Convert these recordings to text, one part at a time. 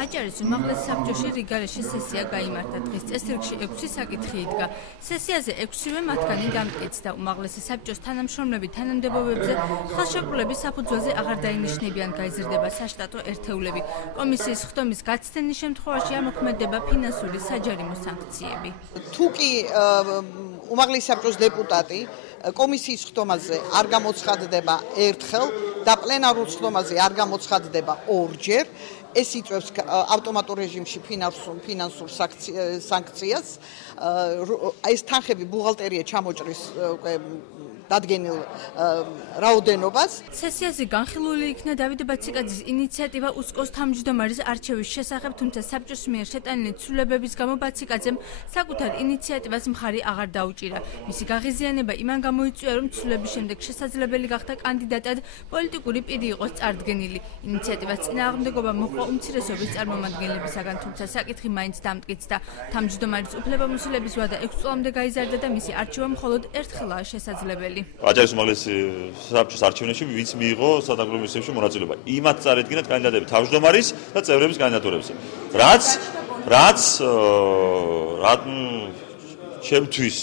აჭარის უმაღლეს საბჭოში რიგარეში სესია გაიმართა. დღის წესრიგში 6 საკითხი იდგა. სესიაზე 6-ვე მათგანი დამტკიცდა. უმაღლესი საბჭოს თანამშრომლები თანამდებობებზე ხელშეკრულების საფუძველზე აღარ დაინიშნებიან, გაიზრდება საშტატო ერთეულები. კომისიის ხდომის გაცდენის შემთხვევაში ამოქმედება ფინანსური საჯარიმო სანქციები. თუ კი უმაღლესი საბჭოს დეპუტატი კომისიის ხდომაზე არ გამოცხადდება ერთხელ და პლენარულ ხდომაზე არ გამოცხადდება ორჯერ, ეს იწვევს ავტომატურ რეჟიმში ფინანსურ სანქციას. ეს თანხები ბუღალტერია ჩამოჭრის დადგენილ რაოდენობას. სესიაზე განხილული იქნა დავით ბაციკაძის ინიციატივა უსკოს თავმჯდომარის არჩევის შესახებ, თუმცა საბჭოს მიერ შეტანილი ცვლილებების გამო ბაციკაძემ საკუთარ ინიციატივას მხარი აღარ დაუჭირა. მისი გაღიზიანება იმან გამოიწვია, რომ ცვლილების შემდეგ შესაძლებელი გახდა კანდიდატად პოლიტიკური პირი იყოს წარდგენილი. ინიციატივას წინააღმდეგობა მოჰყვა უმცირესობის წარმომადგენლებისაგან, თუმცა საკითხი მაინც დამტკიცდა. თავმჯდომარის უფლებამოსილების ვადა 6 წლამდე გაიზარდა და მისი არჩევა მხოლოდ ერთხელაა შესაძლებელი. აჭარის უმაღლესი საბჭოს არჩევნებში ვინც მიიღო სათანადო მისიებში მონაწილეობა. იმათ წარედგინათ კანდიდატები თავმჯდომარის და წევრების კანდიდატურებზე. რაც ჩემთვის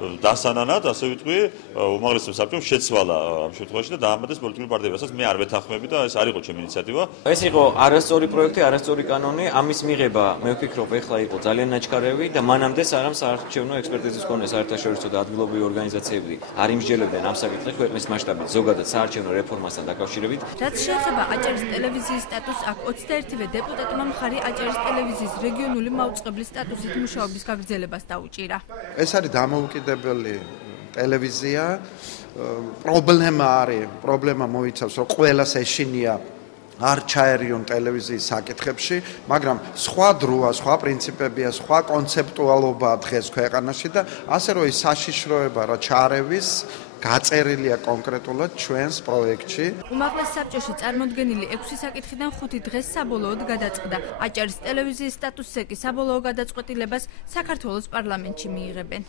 დასანანად, ასე ვიტყვი, უმაღლესი საბჭომ შეცვალა ამ შემთხვევაში და დაამატეს პოლიტიკური პარტიები, რასაც მე არ ვეთანხმები და ეს არ იყო ჩემი ინიციატივა. ეს იყო არასწორი პროექტი, არასწორი კანონი, ამის მიღება მე ვფიქრობ ეხლა იყო ძალიან ნაჩქარევი და მანამდე სანამ საარჩევნო ექსპერტიზის კონე საერთაშორისო და ადგილობრივი ორგანიზაციები არ იმსჯელებდნენ ამ საკითხს ქვეყნის მასშტაბით, ზოგადად საარჩევნო რეფორმასთან დაკავშირებით. რაც შეეხება აჭარის ტელევიზიის სტატუსს, აქ 21-ვე დეპუტატმა მხარი აჭარის ტელევიზიის რეგიონული მაუწყებლის სტატუსით მუშაობის გაგრძელებას დაუჭირა. ეს არის დამოუკიდებელი ტელევიზია. პრობლემა მოიცავს, რომ ყველას ეშინია არ ჩაერიონ ტელევიზიის საკითხებში, მაგრამ სხვა დროა, სხვა პრინციპებია, სხვა კონცეპტუალობაა დღეს ქვეყანაში და ასე რომ ის საშიშროება რა ჩარევის გაწერილია კონკრეტულად ჩვენს პროექტში. უმაღლეს საბჭოში წარმოდგენილი 6 საკითხიდან 5 დღეს საბოლოოდ გადაწყდა. აჭარის ტელევიზიის სტატუსზე კი საბოლოო გადაწყვეტილებას საქართველოს პარლამენტში მიიღებენ.